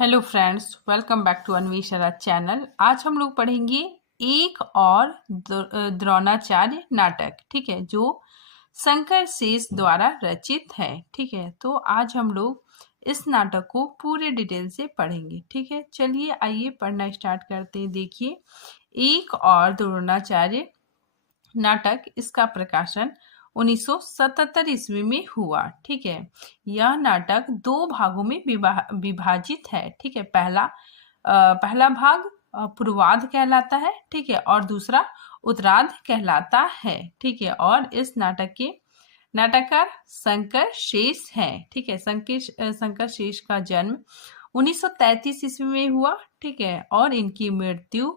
Hello friends, welcome back to Anveshara channel. आज हम लोग पढ़ेंगे एक और द्रोणाचार्य नाटक, ठीक है, जो शंकर शेष द्वारा रचित है। ठीक है, तो आज हम लोग इस नाटक को पूरे डिटेल से पढ़ेंगे। ठीक है, चलिए आइए पढ़ना स्टार्ट करते हैं। देखिए, एक और द्रोणाचार्य नाटक, इसका प्रकाशन 1977 ईस्वी में हुआ। ठीक है, यह नाटक दो भागों में विभाजित है। ठीक है, पहला भाग पूर्वार्ध कहलाता है, ठीक है, और दूसरा उत्तरार्ध कहलाता है। ठीक है, और इस नाटक के नाटककार शंकर शेष हैं। ठीक है, शंकर शेष का जन्म 1933 ईस्वी में हुआ। ठीक है, और इनकी मृत्यु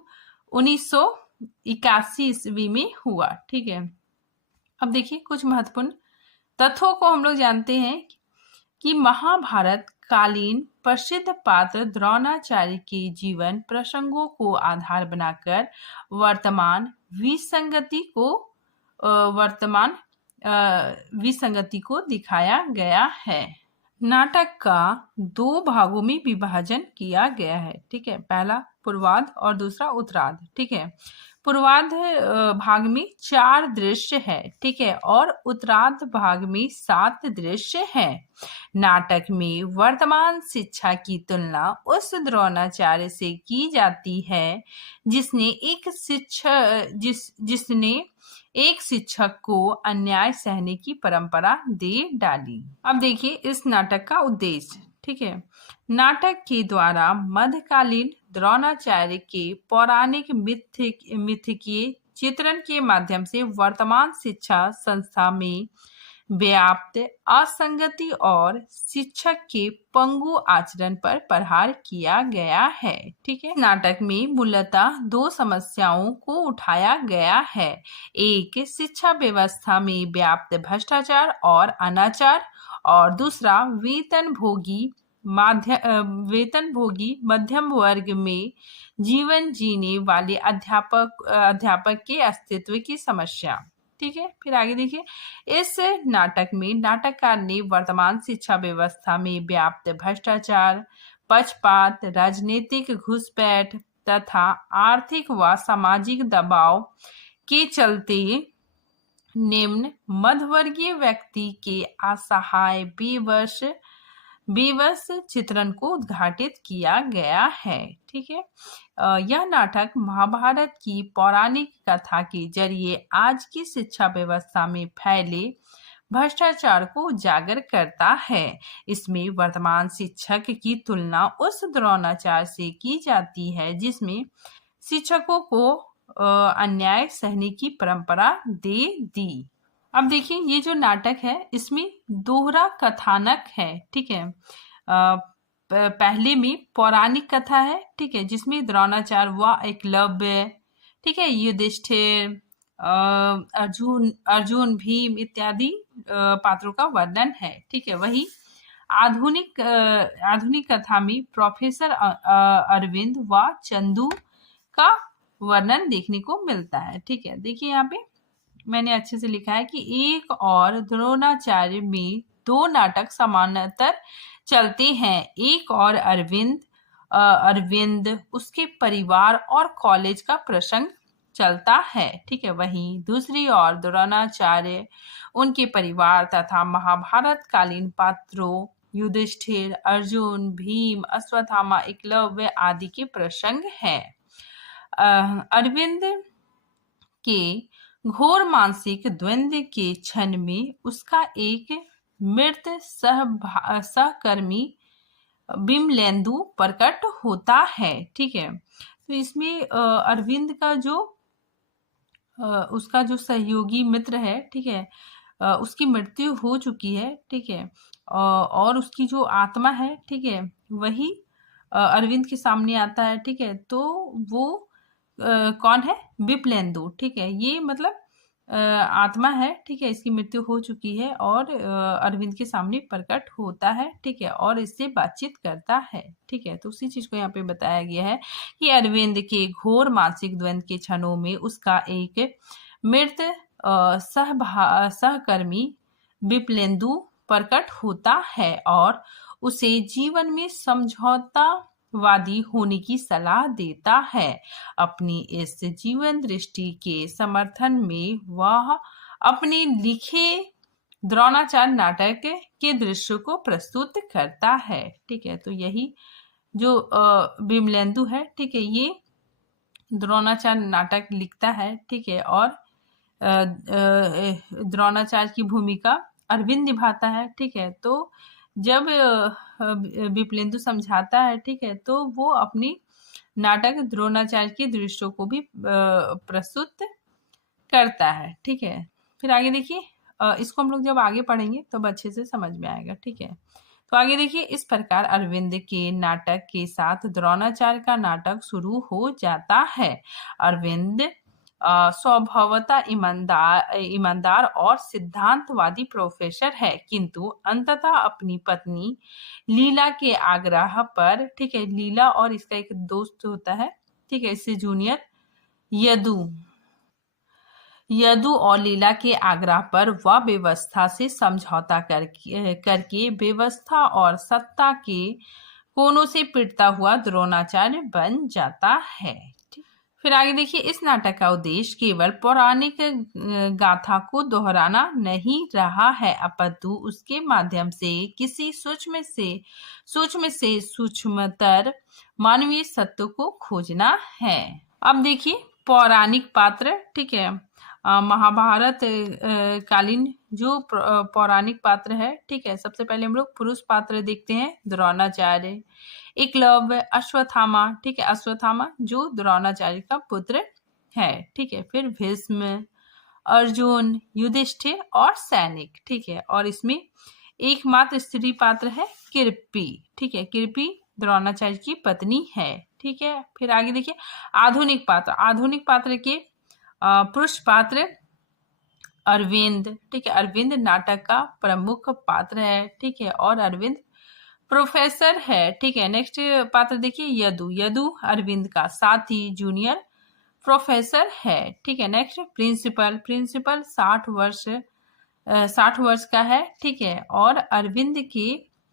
1981 ईस्वी में हुआ। ठीक है, अब देखिए कुछ महत्वपूर्ण तथ्यों को हम लोग जानते हैं कि महाभारत कालीन प्रसिद्ध पात्र द्रोणाचार्य के जीवन प्रसंगों को आधार बनाकर वर्तमान विसंगति को दिखाया गया है। नाटक का दो भागों में विभाजन किया गया है। ठीक है, पहला पूर्वार्ध और दूसरा उत्तरार्ध। ठीक है, पूर्वार्ध भाग में 4 दृश्य है। ठीक है, और उत्तरार्ध भाग में 7 दृश्य है। नाटक में वर्तमान शिक्षा की तुलना उस द्रोणाचार्य से की जाती है जिसने एक शिक्षक को अन्याय सहने की परंपरा दे डाली। अब देखिए इस नाटक का उद्देश्य। ठीक है, नाटक के द्वारा मध्यकालीन द्रोणाचार्य के पौराणिक मिथकीय चित्रण के माध्यम से वर्तमान शिक्षा संस्था में व्याप्त असंगति और शिक्षक के पंगु आचरण पर प्रहार किया गया है। ठीक है, नाटक में मूलतः 2 समस्याओं को उठाया गया है। एक, शिक्षा व्यवस्था में व्याप्त भ्रष्टाचार और अनाचार, और दूसरा वेतन भोगी मध्यम वर्ग में जीवन जीने वाले अध्यापक के अस्तित्व की समस्या। ठीक है, फिर आगे देखिए, इस नाटक में नाटककार ने वर्तमान शिक्षा व्यवस्था में व्याप्त भ्रष्टाचार, पक्षपात, राजनीतिक घुसपैठ तथा आर्थिक व सामाजिक दबाव के चलते निम्न मध्यवर्गीय व्यक्ति के असहाय बेबस चित्रण को उद्घाटित किया गया है। ठीक है, यह नाटक महाभारत की पौराणिक कथा के जरिए आज की शिक्षा व्यवस्था में फैले भ्रष्टाचार को उजागर करता है। इसमें वर्तमान शिक्षक की तुलना उस द्रोणाचार्य से की जाती है जिसमें शिक्षकों को अन्याय सहने की परंपरा दे दी। अब देखिए, ये जो नाटक है इसमें दोहरा कथानक है। ठीक है, पहले में पौराणिक कथा है, ठीक है, जिसमें द्रोणाचार्य व एकलव्य, ठीक है, युधिष्ठिर, अर्जुन, भीम इत्यादि पात्रों का वर्णन है। ठीक है, वही आधुनिक कथा में प्रोफेसर अरविंद व चंदू का वर्णन देखने को मिलता है। ठीक है, देखिए यहाँ पे मैंने अच्छे से लिखा है कि एक और द्रोणाचार्य में 2 नाटक समानांतर चलते हैं। एक और अरविंद उसके परिवार और कॉलेज का प्रसंग चलता है। ठीक है, वहीं दूसरी ओर द्रोणाचार्य उनके परिवार तथा महाभारत कालीन पात्रों युधिष्ठिर, अर्जुन, भीम, अश्वत्थामा, एकलव्य आदि के प्रसंग है। अरविंद के घोर मानसिक द्वंद्व के क्षण में उसका एक मृत सहकर्मी बिमलेंदु प्रकट होता है। ठीक है, तो इसमें अरविंद का उसका जो सहयोगी मित्र है, ठीक है, उसकी मृत्यु हो चुकी है। ठीक है, और उसकी जो आत्मा है, ठीक है, वही अरविंद के सामने आता है। ठीक है, तो वो कौन है? बिप्लेंदु। ठीक है, ये मतलब आत्मा है। ठीक है, इसकी मृत्यु हो चुकी है और अरविंद के सामने प्रकट होता है। ठीक है, और इससे बातचीत करता है। ठीक है, तो उसी चीज को यहाँ पे बताया गया है कि अरविंद के घोर मानसिक द्वंद्व के क्षणों में उसका एक मृत सहकर्मी बिप्लेंदु प्रकट होता है और उसे जीवन में समझौता वादी होने की सलाह देता है। अपनी इस जीवन दृष्टि के समर्थन में वह अपने लिखे द्रोणाचार्य नाटक के दृश्य को प्रस्तुत करता है। ठीक है, तो यही जो विमलेंदु है, ठीक है, ये द्रोणाचार्य नाटक लिखता है। ठीक है, और द्रोणाचार्य की भूमिका अरविंद निभाता है। ठीक है, तो जब विप्लेंदु समझाता है, ठीक है, तो वो अपनी नाटक द्रोणाचार्य के दृश्यों को भी प्रस्तुत करता है। ठीक है, फिर आगे देखिए, इसको हम लोग जब आगे पढ़ेंगे तब अच्छे से समझ में आएगा। ठीक है, तो आगे देखिए, इस प्रकार अरविंद के नाटक के साथ द्रोणाचार्य का नाटक शुरू हो जाता है। अरविंद स्वभावतः ईमानदार और सिद्धांतवादी प्रोफेसर है, किंतु अंततः अपनी पत्नी लीला के आग्रह पर, ठीक है, लीला और इसका एक दोस्त होता है, ठीक है, इससे जूनियर यदु और लीला के आग्रह पर वह व्यवस्था से समझौता करके व्यवस्था और सत्ता के कोनों से पिटता हुआ द्रोणाचार्य बन जाता है। फिर आगे देखिए, इस नाटक का उद्देश्य केवल पौराणिक गाथा को दोहराना नहीं रहा है, अपितु उसके माध्यम से किसी सूक्ष्म से सूक्ष्मतर मानवीय सत्य को खोजना है। अब देखिए, पौराणिक पात्र, ठीक है, महाभारत कालीन जो पौराणिक पात्र है, ठीक है, सबसे पहले हम लोग पुरुष पात्र देखते हैं, द्रोणाचार्य, एकलव्य, अश्वत्थामा, ठीक है, अश्वत्थामा जो द्रोणाचार्य का पुत्र है। ठीक है, फिर भीष्म, अर्जुन, युधिष्ठिर और सैनिक। ठीक है, और इसमें एकमात्र स्त्री पात्र है कृपी। ठीक है, कृपी द्रोणाचार्य की पत्नी है। ठीक है, फिर आगे देखिए, आधुनिक पात्र के पुरुष पात्र अरविंद। ठीक है, अरविंद नाटक का प्रमुख पात्र है। ठीक है, और अरविंद प्रोफेसर है। ठीक है, नेक्स्ट पात्र देखिए, यदु अरविंद का साथी जूनियर प्रोफेसर है। ठीक है, नेक्स्ट प्रिंसिपल 60 वर्ष का है। ठीक है, और अरविंद के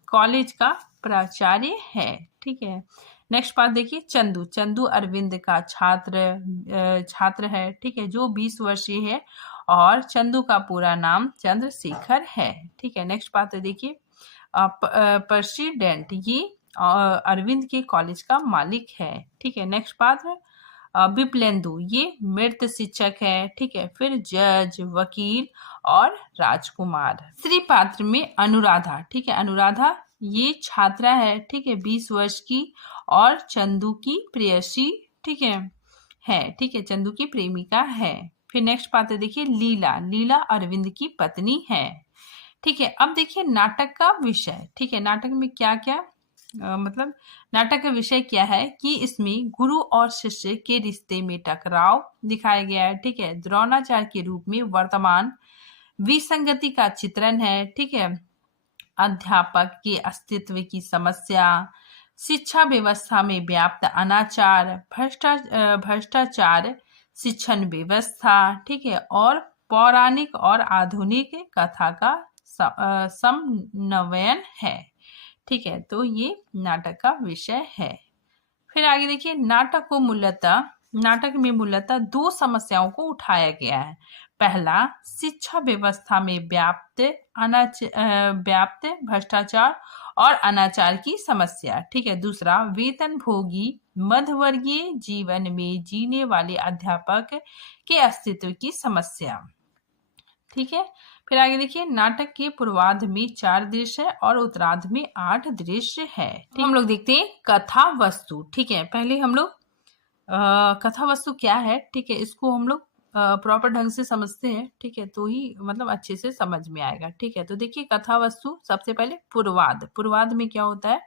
कॉलेज का प्राचार्य है। ठीक है, नेक्स्ट पार्ट देखिए, चंदू अरविंद का छात्र है। ठीक है, जो 20 वर्षीय है, और चंदू का पूरा नाम चंद्रशेखर है। ठीक है, नेक्स्ट पात्र देखिए, प्रेसिडेंट, ये अरविंद के कॉलेज का मालिक है। ठीक है, नेक्स्ट पात्र विप्लेंदु, ये मृत शिक्षक है। ठीक है, फिर जज, वकील और राजकुमार। स्त्री पात्र में अनुराधा। ठीक है, अनुराधा ये छात्रा है। ठीक है, 20 वर्ष की, और चंदू की प्रेयसी, ठीक है, ठीक है, चंदू की प्रेमिका है। फिर नेक्स्ट पात्र देखिए, लीला अरविंद की पत्नी है। ठीक है, अब देखिए नाटक का विषय। ठीक है, नाटक में क्या क्या मतलब नाटक का विषय क्या है कि इसमें गुरु और शिष्य के रिश्ते में टकराव दिखाया गया है। ठीक है, द्रोणाचार्य के रूप में वर्तमान विसंगति का चित्रण है। ठीक है, अध्यापक के अस्तित्व की समस्या, शिक्षा व्यवस्था में व्याप्त अनाचार, भ्रष्टाचार, शिक्षण व्यवस्था, ठीक है, और पौराणिक और आधुनिक कथा का समन्वयन है। ठीक है, तो ये नाटक का विषय है। फिर आगे देखिए, नाटक में मूलतः 2 समस्याओं को उठाया गया है। पहला, शिक्षा व्यवस्था में व्याप्त भ्रष्टाचार और अनाचार की समस्या। ठीक है, दूसरा, वेतन भोगी मध्यवर्गीय जीवन में जीने वाले अध्यापक के अस्तित्व की समस्या। ठीक है, फिर आगे देखिए, नाटक के पूर्वार्ध में 4 दृश्य है और उत्तरार्ध में 8 दृश्य है। ठीक, हम लोग देखते हैं कथा वस्तु। ठीक है, पहले हम लोग कथा वस्तु क्या है, ठीक है, इसको हम लोग प्रॉपर ढंग से समझते हैं। ठीक है, तो ही मतलब अच्छे से समझ में आएगा। ठीक है, तो देखिए कथा वस्तु, सबसे पहले पूर्वार्ध में क्या होता है,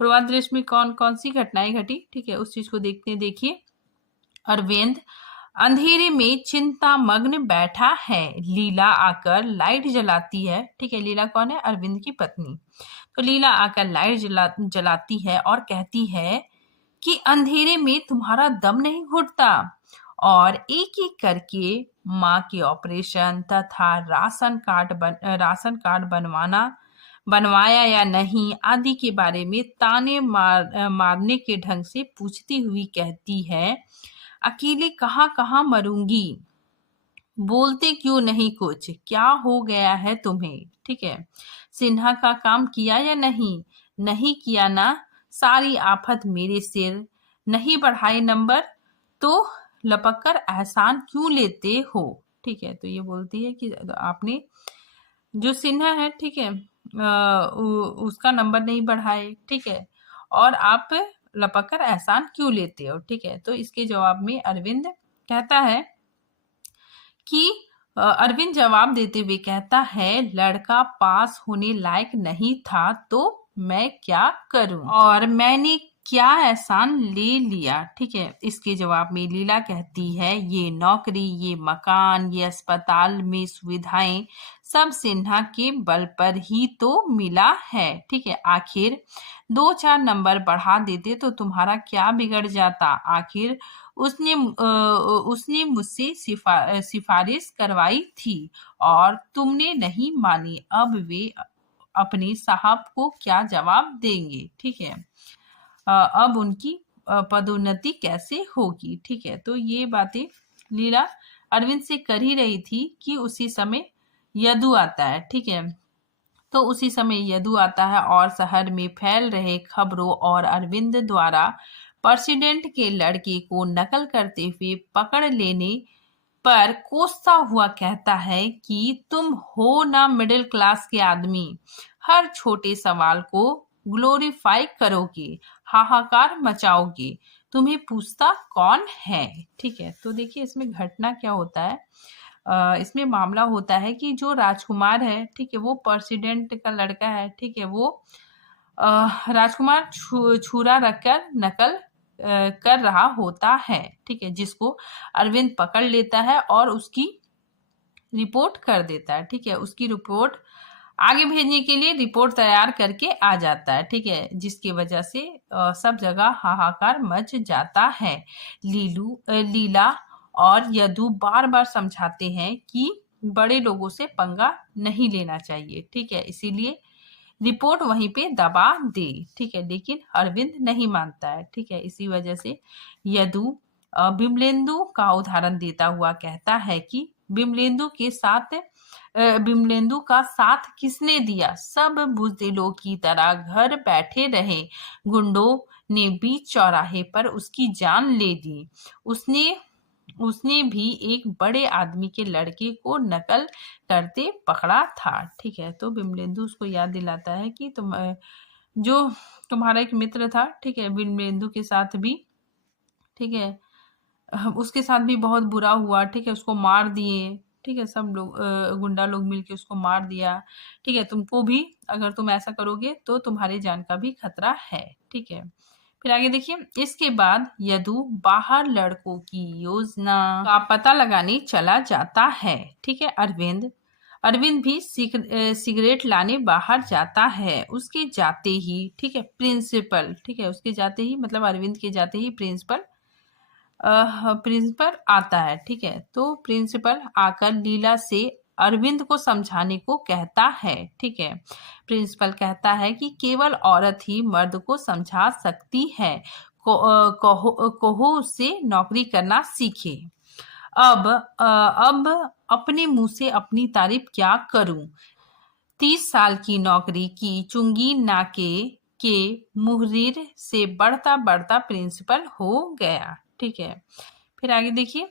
पूर्वार्ध दृश्य में कौन कौन सी घटनाएं घटी। ठीक है, उस चीज को देखते हैं। देखिए, अरविंद अंधेरे में चिंता मग्न बैठा है, लीला आकर लाइट जलाती है। ठीक है, लीला कौन है, अरविंद की पत्नी। तो लीला आकर लाइट जलाती है और कहती है कि अंधेरे में तुम्हारा दम नहीं घुटता, और एक एक करके माँ के ऑपरेशन तथा राशन कार्ड बनवाना बनवाया या नहीं आदि के बारे में ताने मारने के ढंग से पूछती हुई कहती है, अकेले कहाँ कहाँ मरूंगी, बोलते क्यों नहीं कुछ, क्या हो गया है तुम्हें। ठीक है, सिन्हा का काम किया या नहीं, नहीं किया ना, सारी आफत मेरे सिर, नहीं बढ़ाए नंबर तो लपक कर एहसान क्यों लेते हो। ठीक है, तो ये बोलती है कि आपने जो सिन्हा है, ठीक है, उसका नंबर नहीं बढ़ाए, ठीक है, और आप लपक कर एहसान क्यों लेते हो। ठीक है, तो इसके जवाब में अरविंद कहता है कि अरविंद जवाब देते हुए कहता है, लड़का पास होने लायक नहीं था तो मैं क्या करूं, और मैंने क्या एहसान ले लिया। ठीक है, इसके जवाब में लीला कहती है, ये नौकरी, ये मकान, ये अस्पताल में सुविधाएं सब सिन्हा के बल पर ही तो मिला है। ठीक है, आखिर 2-4 नंबर बढ़ा देते तो तुम्हारा क्या बिगड़ जाता, आखिर उसने मुझसे सिफारिश करवाई थी और तुमने नहीं मानी, अब वे अपने साहब को क्या जवाब देंगे। ठीक है, अब उनकी पदोन्नति कैसे होगी। ठीक है, तो ये बातें लीला अरविंद से कर ही रही थी कि उसी समय यदु आता है। ठीक है, तो उसी समय यदु आता है और शहर में फैल रहे खबरों और अरविंद द्वारा प्रेसिडेंट के लड़के को नकल करते हुए पकड़ लेने पर कोसता हुआ कहता है कि तुम हो ना मिडिल क्लास के आदमी, हर छोटे सवाल को ग्लोरीफाई करोगे, हाहाकार मचाओगे, तुम्हें पूछता कौन है। ठीक है, तो देखिए इसमें घटना क्या होता है। इसमें मामला होता है कि जो राजकुमार है, ठीक है, वो प्रेसिडेंट का लड़का है। ठीक है, वो राजकुमार छुरा रखकर नकल कर रहा होता है। ठीक है, जिसको अरविंद पकड़ लेता है और उसकी रिपोर्ट कर देता है। ठीक है, उसकी रिपोर्ट आगे भेजने के लिए रिपोर्ट तैयार करके आ जाता है। ठीक है, जिसकी वजह से सब जगह हाहाकार मच जाता है। लीला और यदु बार बार समझाते हैं कि बड़े लोगों से पंगा नहीं लेना चाहिए। ठीक है, इसीलिए रिपोर्ट वहीं पे दबा दे। ठीक है, लेकिन अरविंद नहीं मानता है। ठीक है, इसी वजह से यदु बिमलेंदु का उदाहरण देता हुआ कहता है कि बिमलेंदु का साथ किसने दिया, सब बुजदिलों की तरह घर बैठे रहे, गुंडों ने बीच चौराहे पर उसकी जान ले दी, उसने उसने भी एक बड़े आदमी के लड़के को नकल करते पकड़ा था। ठीक है, तो बिमलेंदु उसको याद दिलाता है कि जो तुम्हारा एक मित्र था, ठीक है, बिमलेंदु के साथ भी, ठीक है, उसके साथ भी बहुत बुरा हुआ। ठीक है, उसको मार दिए। ठीक है, सब लोग गुंडा लोग मिलके उसको मार दिया। ठीक है, तुमको भी अगर तुम ऐसा करोगे तो तुम्हारी जान का भी खतरा है। ठीक है, फिर आगे देखिए, इसके बाद यदु बाहर लड़कों की योजना का पता लगाने चला जाता है। ठीक है, अरविंद अरविंद भी सिगरेट लाने बाहर जाता है। उसके जाते ही, ठीक है, प्रिंसिपल, ठीक है, उसके जाते ही मतलब अरविंद के जाते ही प्रिंसिपल आता है। ठीक है, तो प्रिंसिपल आकर लीला से अरविंद को समझाने को कहता है। ठीक है, प्रिंसिपल कहता है कि केवल औरत ही मर्द को समझा सकती है, कहो उससे नौकरी करना सीखे। अब अपने मुंह से अपनी तारीफ क्या करूं, 30 साल की नौकरी की चुंगी नाके के मुहर्रिर से बढ़ता बढ़ता प्रिंसिपल हो गया। ठीक है, फिर आगे देखिए,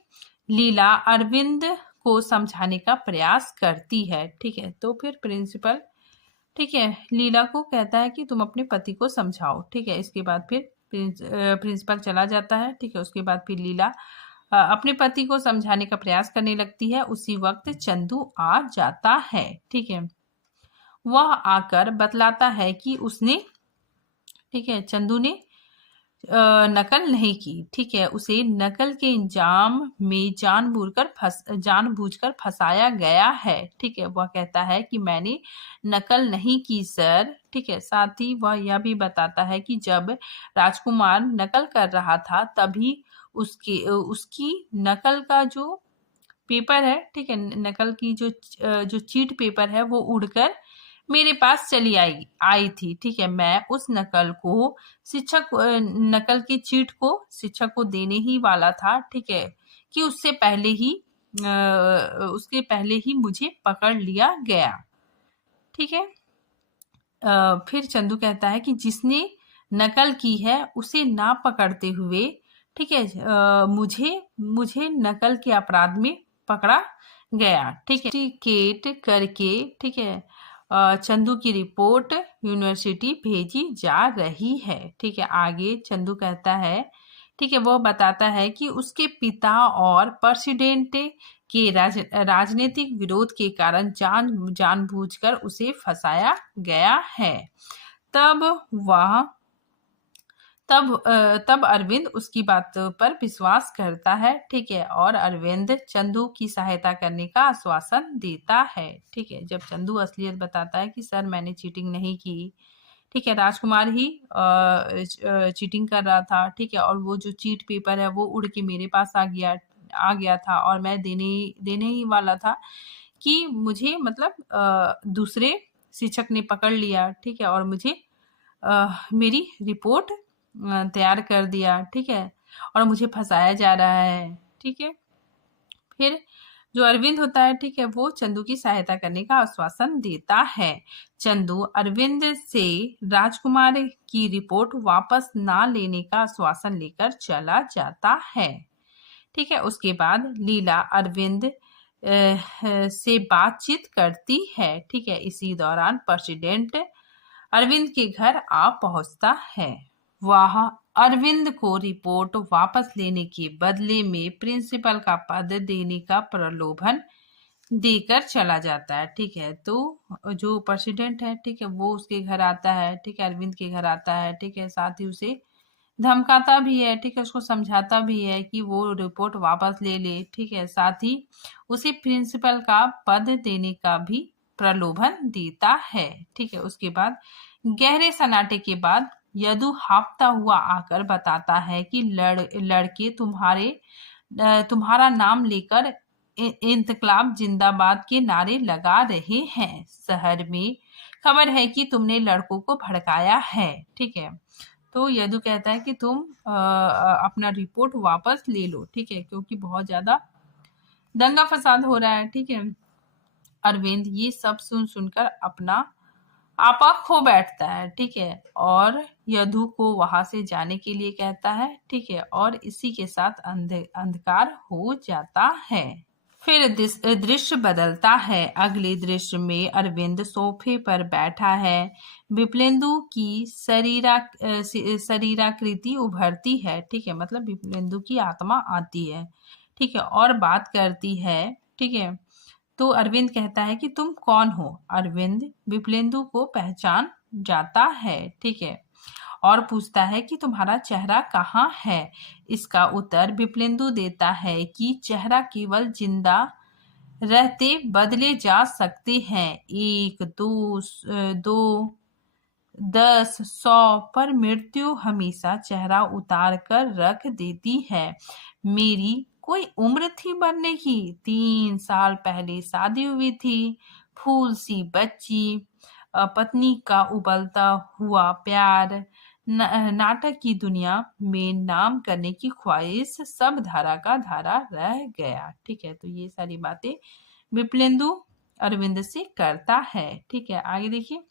लीला अरविंद को समझाने का प्रयास करती है। ठीक है, तो फिर प्रिंसिपल, ठीक है, लीला को कहता है कि तुम अपने पति को समझाओ। ठीक है, इसके बाद फिर प्रिंसिपल चला जाता है। ठीक है, उसके बाद फिर लीला अपने पति को समझाने का प्रयास करने लगती है। उसी वक्त चंदू आ जाता है। ठीक है, वह आकर बतलाता है कि उसने, ठीक है, चंदू ने नकल नहीं की। ठीक है, उसे नकल के इंजाम में जानबूझकर फंसाया गया है। ठीक है, वह कहता है कि मैंने नकल नहीं की सर। ठीक है, साथ ही वह यह भी बताता है कि जब राजकुमार नकल कर रहा था तभी उसकी नकल का जो पेपर है, ठीक है, नकल की जो चीट पेपर है वो उड़कर मेरे पास चली आई आई थी। ठीक है, मैं उस नकल को नकल की चीट को शिक्षक को देने ही वाला था। ठीक है, कि उसके पहले ही मुझे पकड़ लिया गया। ठीक है, फिर चंदू कहता है कि जिसने नकल की है उसे ना पकड़ते हुए, ठीक है, मुझे मुझे नकल के अपराध में पकड़ा गया। ठीक है, टिकेट करके, ठीक है, चंदू की रिपोर्ट यूनिवर्सिटी भेजी जा रही है। ठीक है, आगे चंदू कहता है, ठीक है, वह बताता है कि उसके पिता और प्रेसिडेंट के राजनीतिक विरोध के कारण जानबूझकर उसे फंसाया गया है। तब वह तब अरविंद उसकी बात पर विश्वास करता है। ठीक है, और अरविंद चंदू की सहायता करने का आश्वासन देता है। ठीक है, जब चंदू असलियत बताता है कि सर मैंने चीटिंग नहीं की, ठीक है, राजकुमार ही चीटिंग कर रहा था। ठीक है, और वो जो चीट पेपर है वो उड़ के मेरे पास आ गया था और मैं देने ही वाला था कि मुझे मतलब दूसरे शिक्षक ने पकड़ लिया। ठीक है, और मुझे मेरी रिपोर्ट तैयार कर दिया। ठीक है, और मुझे फंसाया जा रहा है। ठीक है, फिर जो अरविंद होता है, ठीक है, वो चंदू की सहायता करने का आश्वासन देता है। चंदू अरविंद से राजकुमार की रिपोर्ट वापस ना लेने का आश्वासन लेकर चला जाता है। ठीक है, उसके बाद लीला अरविंद से बातचीत करती है। ठीक है, इसी दौरान प्रेसिडेंट अरविंद के घर आ पहुंचता है। वह अरविंद को रिपोर्ट वापस लेने के बदले में प्रिंसिपल का पद देने का प्रलोभन देकर चला जाता है। ठीक है, तो जो प्रेसिडेंट है, ठीक है, वो उसके घर आता है। ठीक है, अरविंद के घर आता है। ठीक है, साथ ही उसे धमकाता भी है। ठीक है, उसको समझाता भी है कि वो रिपोर्ट वापस ले ले। ठीक है, साथ ही उसे प्रिंसिपल का पद देने का भी प्रलोभन देता है। ठीक है, उसके बाद गहरे सन्नाटे के बाद यदु हाँफता हुआ आकर बताता है कि लड़के तुम्हारा नाम लेकर इंकलाब जिंदाबाद के नारे लगा रहे हैं। शहर में खबर है कि तुमने लड़कों को भड़काया है। ठीक है, तो यदु कहता है कि तुम अपना रिपोर्ट वापस ले लो। ठीक है, क्योंकि बहुत ज्यादा दंगा फसाद हो रहा है। ठीक है, अरविंद ये सब सुनकर अपना आपा खो बैठता है। ठीक है, और यदु को वहां से जाने के लिए कहता है। ठीक है, और इसी के साथ अंधकार हो जाता है। फिर दृश्य बदलता है। अगले दृश्य में अरविंद सोफे पर बैठा है। विप्लेंदु की शरीराकृति उभरती है। ठीक है, मतलब विप्लेंदु की आत्मा आती है। ठीक है, और बात करती है। ठीक है, तो अरविंद कहता है कि तुम कौन हो। अरविंद विप्लेंदु को पहचान जाता है। ठीक है, और पूछता है कि तुम्हारा चेहरा कहाँ है। इसका उत्तर विप्लेंदु देता है कि चेहरा केवल जिंदा रहते बदले जा सकते हैं। 1 2 2 10 100 पर मृत्यु हमेशा चेहरा उतार कर रख देती है। मेरी कोई उम्र थी मरने की। 3 साल पहले शादी हुई थी। फूल सी बच्ची, पत्नी का उबलता हुआ प्यार, नाटक की दुनिया में नाम करने की ख्वाहिश, सब धारा का धारा रह गया। ठीक है, तो ये सारी बातें विप्लेंदु अरविंद से करता है। ठीक है, आगे देखिए।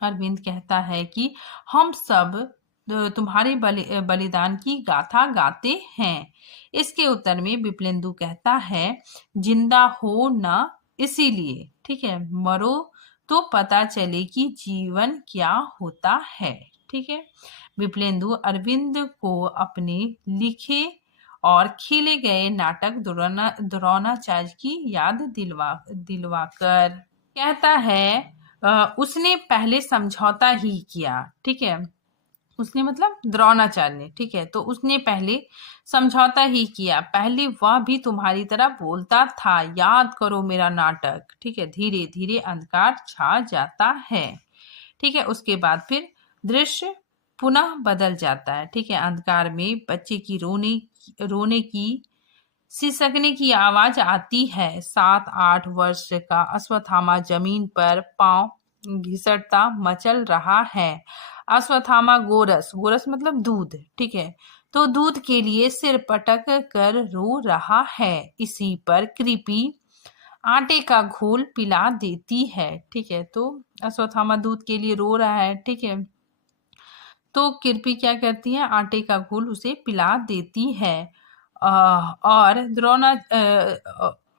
अरविंद कहता है कि हम सब तुम्हारे बलिदान की गाथा गाते हैं। इसके उत्तर में विप्लेंदु कहता है, जिंदा हो ना इसीलिए। ठीक है, मरो तो पता चले कि जीवन क्या होता है। ठीक है, विप्लेंदु अरविंद को अपने लिखे और खेले गए नाटक द्रोणाचार्य की याद दिलवाकर कहता है, उसने पहले समझौता ही किया। ठीक है, उसने मतलब द्रोणाचार्य ने। ठीक है, तो उसने पहले समझौता ही किया। पहले वह भी तुम्हारी तरह बोलता था, याद करो मेरा नाटक। ठीक है, धीरे धीरे अंधकार छा जाता है। ठीक है, उसके बाद फिर दृश्य पुनः बदल जाता है। ठीक है, अंधकार में बच्चे की रोने की सिसकने की आवाज आती है। 7-8 वर्ष का अश्वत्थामा जमीन पर पांव घिसटता मचल रहा है। अश्वत्थामा गोरस, गोरस मतलब दूध, ठीक है, तो दूध के लिए सिर पटक कर रो रहा है। इसी पर कृपी आटे का घोल पिला देती है, ठीक है, तो अश्वत्थामा दूध के लिए रो रहा है, ठीक है, तो कृपी क्या करती है, आटे का घोल उसे पिला देती है। और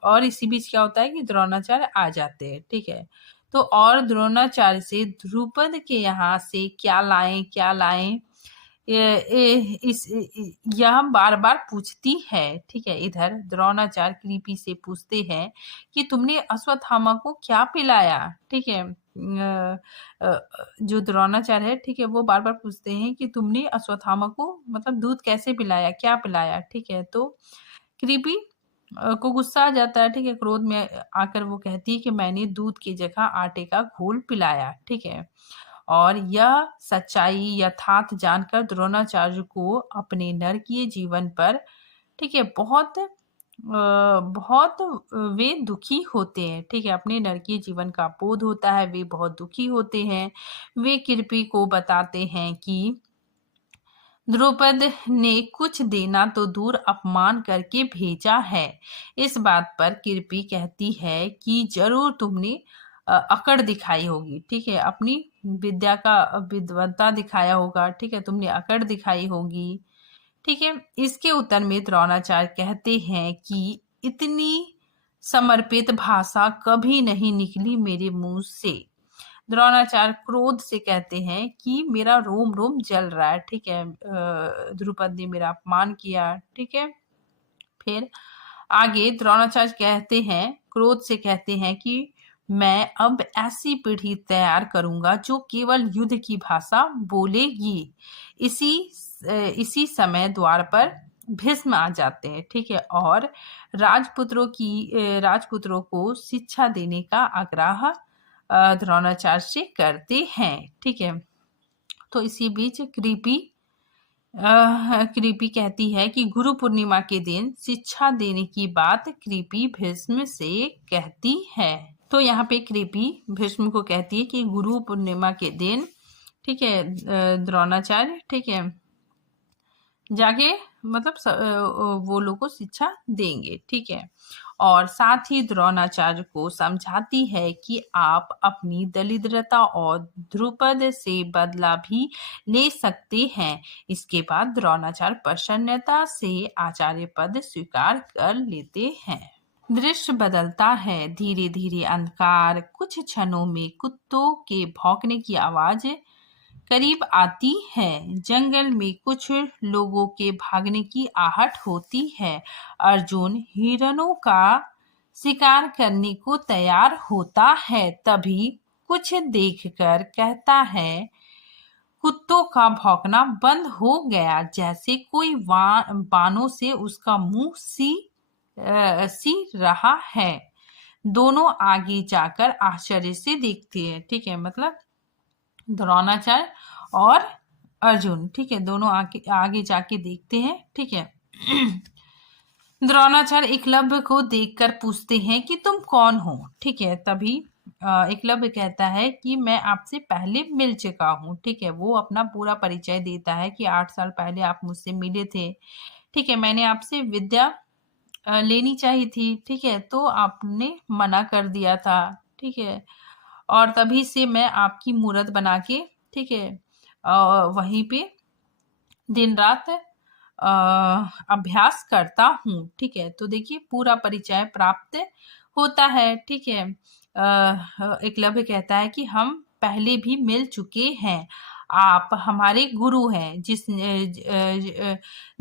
और इसी बीच क्या होता है कि द्रोणाचार्य आ जाते हैं, ठीक है, तो और द्रोणाचार्य से द्रुपद के यहाँ से क्या लाएं क्या लाएं, यह बार बार पूछती है, ठीक है। इधर द्रोणाचार्य कृपी से पूछते हैं कि तुमने अश्वत्थामा को क्या पिलाया, ठीक है, जो द्रोणाचार्य है, ठीक है, वो बार बार पूछते हैं कि तुमने अश्वत्थामा को मतलब दूध कैसे पिलाया, क्या पिलाया, ठीक है, तो कृपी को गुस्सा आ जाता है, ठीक है, क्रोध में आकर वो कहती है कि मैंने दूध की जगह आटे का घोल पिलाया, ठीक है। और यह सच्चाई यथार्थ जानकर द्रोणाचार्य को अपने नरकीय जीवन पर, ठीक है, बहुत वे दुखी होते हैं, ठीक है, अपने नरकीय जीवन का बोध होता है, वे बहुत दुखी होते हैं। वे कृपी को बताते हैं कि द्रुपद ने कुछ देना तो दूर अपमान करके भेजा है। इस बात पर कृपी कहती है कि जरूर तुमने अकड़ दिखाई होगी, ठीक है, अपनी विद्या का विद्वत्ता दिखाया होगा, ठीक है, तुमने अकड़ दिखाई होगी, ठीक है। इसके उत्तर में द्रोणाचार्य कहते हैं कि इतनी समर्पित भाषा कभी नहीं निकली मेरे मुंह से। द्रोणाचार्य क्रोध से कहते हैं कि मेरा रोम रोम जल रहा है, ठीक है, द्रुपद ने मेरा अपमान किया, ठीक है। फिर आगे द्रोणाचार्य कहते हैं, क्रोध से कहते हैं कि मैं अब ऐसी पीढ़ी तैयार करूंगा जो केवल युद्ध की भाषा बोलेगी। इसी समय द्वार पर भीष्म आ जाते हैं, ठीक है, और राजपुत्रों को शिक्षा देने का आग्रह द्रोणाचार्य से करते हैं, ठीक है। तो इसी बीच कृपी कहती है कि गुरु पूर्णिमा के दिन शिक्षा देने की बात कृपी भीष्म से कहती है। तो यहाँ पे कृपी भीष्म को कहती है कि गुरु पूर्णिमा के दिन, ठीक है, द्रोणाचार्य, ठीक है, जाके मतलब वो लोग को शिक्षा देंगे, ठीक है। और साथ ही द्रोणाचार्य को समझाती है कि आप अपनी दरिद्रता और द्रुपद से बदला भी ले सकते हैं। इसके बाद द्रोणाचार्य प्रसन्नता से आचार्य पद स्वीकार कर लेते हैं। दृश्य बदलता है, धीरे धीरे अंधकार, कुछ क्षणों में कुत्तों के भौंकने की आवाज करीब आती है। जंगल में कुछ लोगों के भागने की आहट होती है। अर्जुन हिरणों का शिकार करने को तैयार होता है, तभी कुछ देखकर कहता है, कुत्तों का भौंकना बंद हो गया, जैसे कोई बानों से उसका मुंह सी रहा है। दोनों आगे जाकर आश्चर्य से देखते हैं, ठीक है, मतलब द्रोणाचार्य और अर्जुन, ठीक है, दोनों आगे जाके देखते हैं, ठीक है। द्रोणाचार्य एकलव्य को देखकर पूछते हैं कि तुम कौन हो, ठीक है, तभी एकलव्य कहता है कि मैं आपसे पहले मिल चुका हूँ, ठीक है, वो अपना पूरा परिचय देता है कि 8 साल पहले आप मुझसे मिले थे, ठीक है, मैंने आपसे विद्या लेनी चाहिए थी, ठीक है, तो आपने मना कर दिया था, ठीक है, और तभी से मैं आपकी मूर्त बना के, ठीक है, वहीं पे दिन रात अभ्यास करता हूँ, ठीक है, तो देखिए पूरा परिचय प्राप्त होता है, ठीक है। एकलव्य कहता है कि हम पहले भी मिल चुके हैं, आप हमारे गुरु हैं,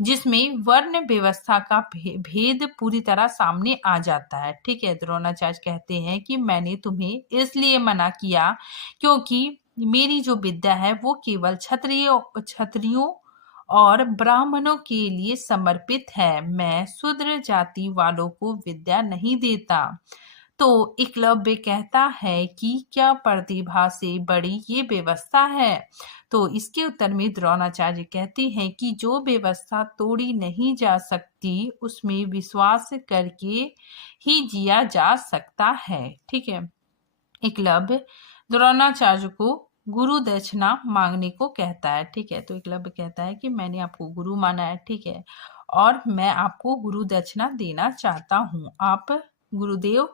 जिसमें वर्ण व्यवस्था का भेद पूरी तरह सामने आ जाता है, ठीक है। द्रोणाचार्य कहते हैं कि मैंने तुम्हें इसलिए मना किया क्योंकि मेरी जो विद्या है वो केवल क्षत्रियों और ब्राह्मणों के लिए समर्पित है, मैं शूद्र जाति वालों को विद्या नहीं देता। तो एकलव्य कहता है कि क्या प्रतिभा से बड़ी ये व्यवस्था है। तो इसके उत्तर में द्रोणाचार्य कहते हैं कि जो व्यवस्था तोड़ी नहीं जा सकती उसमें विश्वास करके ही जिया जा सकता है, ठीक है। एकलव्य द्रोणाचार्य को गुरु दक्षिणा मांगने को कहता है। ठीक है, तो एकलव्य कहता है कि मैंने आपको गुरु माना है, ठीक है, और मैं आपको गुरु दक्षिणा देना चाहता हूँ, आप गुरुदेव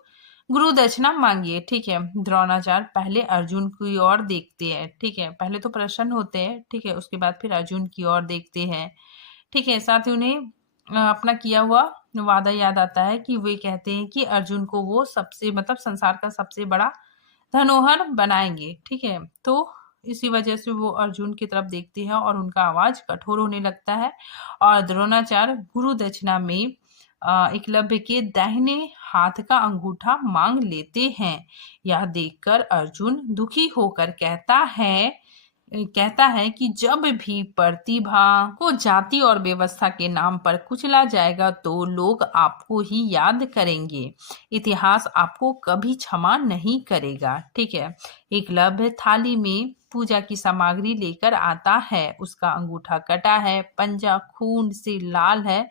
गुरु दक्षिणा मांगिए। ठीक है, द्रोणाचार्य पहले अर्जुन की ओर देखते हैं। ठीक है, पहले तो प्रसन्न होते हैं, ठीक है, उसके बाद फिर अर्जुन की ओर देखते हैं। ठीक है, साथ ही उन्हें अपना किया हुआ वादा याद आता है कि वे कहते हैं कि अर्जुन को वो सबसे मतलब संसार का सबसे बड़ा धनोहर बनाएंगे। ठीक है, तो इसी वजह से वो अर्जुन की तरफ देखते हैं और उनका आवाज कठोर होने लगता है और द्रोणाचार्य गुरु दक्षिणा में एकलव्य के दाहिने हाथ का अंगूठा मांग लेते हैं। यह देखकर अर्जुन दुखी होकर कहता है कि जब भी प्रतिभा को जाति और व्यवस्था के नाम पर कुचला जाएगा तो लोग आपको ही याद करेंगे, इतिहास आपको कभी क्षमा नहीं करेगा। ठीक है, एकलव्य थाली में पूजा की सामग्री लेकर आता है। उसका अंगूठा कटा है, पंजा खून से लाल है।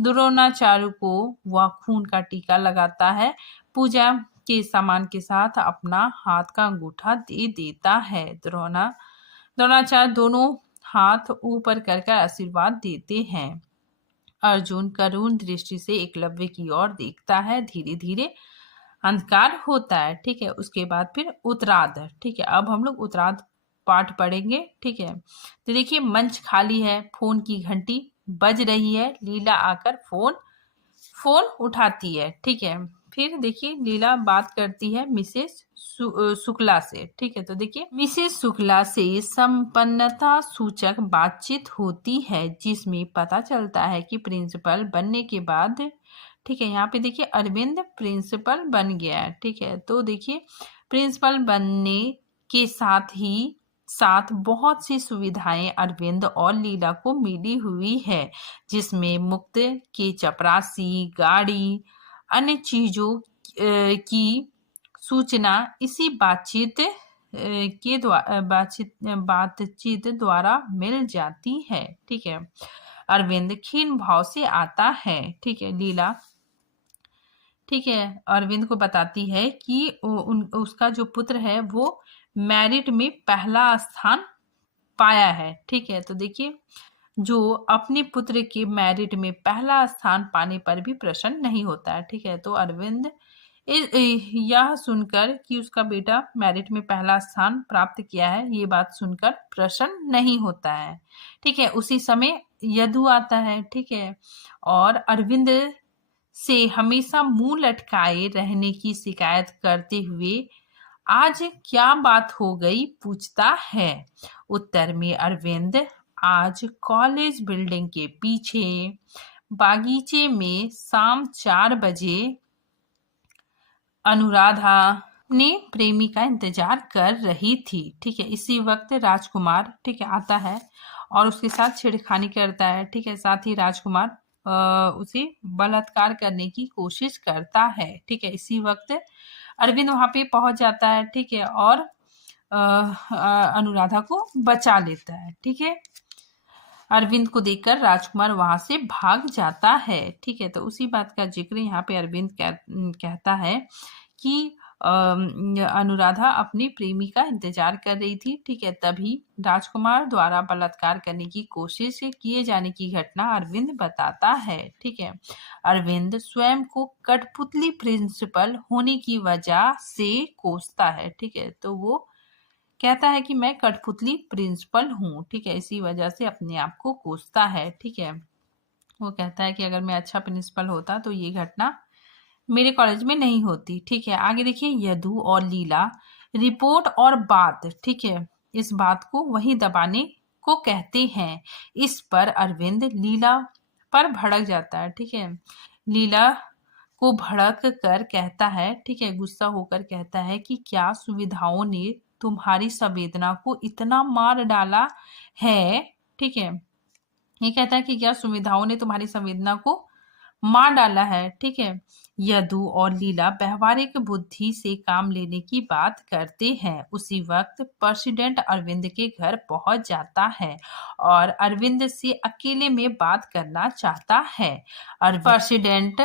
द्रोणाचार्य को वह खून का टीका लगाता है, पूजा के सामान के साथ अपना हाथ का अंगूठा दे देता है। द्रोणाचार्य दोनों हाथ ऊपर कर आशीर्वाद देते हैं। अर्जुन करुण दृष्टि से एकलव्य की ओर देखता है। धीरे धीरे अंधकार होता है। ठीक है, उसके बाद फिर उत्तरार्ध। ठीक है, अब हम लोग उत्तरार्ध पाठ पढ़ेंगे। ठीक है, तो देखिए मंच खाली है, फोन की घंटी बज रही है। लीला आकर फोन उठाती है। ठीक है, फिर देखिए लीला बात करती है मिसेस शुक्ला से। ठीक है, तो देखिए मिसेस शुक्ला से संपन्नता सूचक बातचीत होती है जिसमें पता चलता है कि प्रिंसिपल बनने के बाद, ठीक है, यहाँ पे देखिए अरविंद प्रिंसिपल बन गया है। ठीक है, तो देखिए प्रिंसिपल बनने के साथ बहुत सी सुविधाएं अरविंद और लीला को मिली हुई है, जिसमें मुफ्त की चपरासी, गाड़ी, अन्य चीजों की सूचना इसी बातचीत द्वारा मिल जाती है। ठीक है, अरविंद क्षीण भाव से आता है। ठीक है, लीला ठीक है अरविंद को बताती है कि उसका जो पुत्र है वो मेरिट में पहला स्थान पाया है। ठीक है, तो देखिए जो अपने पुत्र के मेरिट में पहला स्थान पाने पर भी प्रसन्न नहीं होता है। ठीक है, तो अरविंद यह सुनकर कि उसका बेटा मेरिट में पहला स्थान प्राप्त किया है, ये बात सुनकर प्रसन्न नहीं होता है। ठीक है, उसी समय यदु आता है। ठीक है, और अरविंद से हमेशा मुंह लटकाए रहने की शिकायत करते हुए आज क्या बात हो गई पूछता है। उत्तर में अरविंद आज कॉलेज बिल्डिंग के पीछे बागीचे में शाम 4 बजे अनुराधा ने प्रेमी का इंतजार कर रही थी। ठीक है, इसी वक्त राजकुमार ठीक है आता है और उसके साथ छेड़खानी करता है। ठीक है, साथ ही राजकुमार उसे बलात्कार करने की कोशिश करता है। ठीक है, इसी वक्त अरविंद वहां पे पहुंच जाता है। ठीक है, और अनुराधा को बचा लेता है। ठीक है, अरविंद को देखकर राजकुमार वहां से भाग जाता है। ठीक है, तो उसी बात का जिक्र यहाँ पे अरविंद कहता है कि अनुराधा अपनी प्रेमी का इंतजार कर रही थी। ठीक है, तभी राजकुमार द्वारा बलात्कार करने की कोशिश किए जाने की घटना अरविंद बताता है। ठीक है, अरविंद स्वयं को कठपुतली प्रिंसिपल होने की वजह से कोसता है। ठीक है, तो वो कहता है कि मैं कठपुतली प्रिंसिपल हूँ। ठीक है, इसी वजह से अपने आप को कोसता है। ठीक है, वो कहता है कि अगर मैं अच्छा प्रिंसिपल होता तो ये घटना मेरे कॉलेज में नहीं होती। ठीक है, आगे देखिए यदु और लीला रिपोर्ट और बात, ठीक है, इस बात को वही दबाने को कहते हैं। इस पर अरविंद लीला पर भड़क जाता है। ठीक है, लीला को भड़क कर कहता है, ठीक है, गुस्सा होकर कहता है कि क्या सुविधाओं ने तुम्हारी संवेदना को इतना मार डाला है। ठीक है, ये कहता है कि क्या सुविधाओं ने तुम्हारी संवेदना को मार डाला है। ठीक है, यदु और लीला व्यवहारिक बुद्धि से काम लेने की बात करते हैं। उसी वक्त प्रेसिडेंट अरविंद के घर पहुंच जाता है और अरविंद से अकेले में बात करना चाहता है। प्रेसिडेंट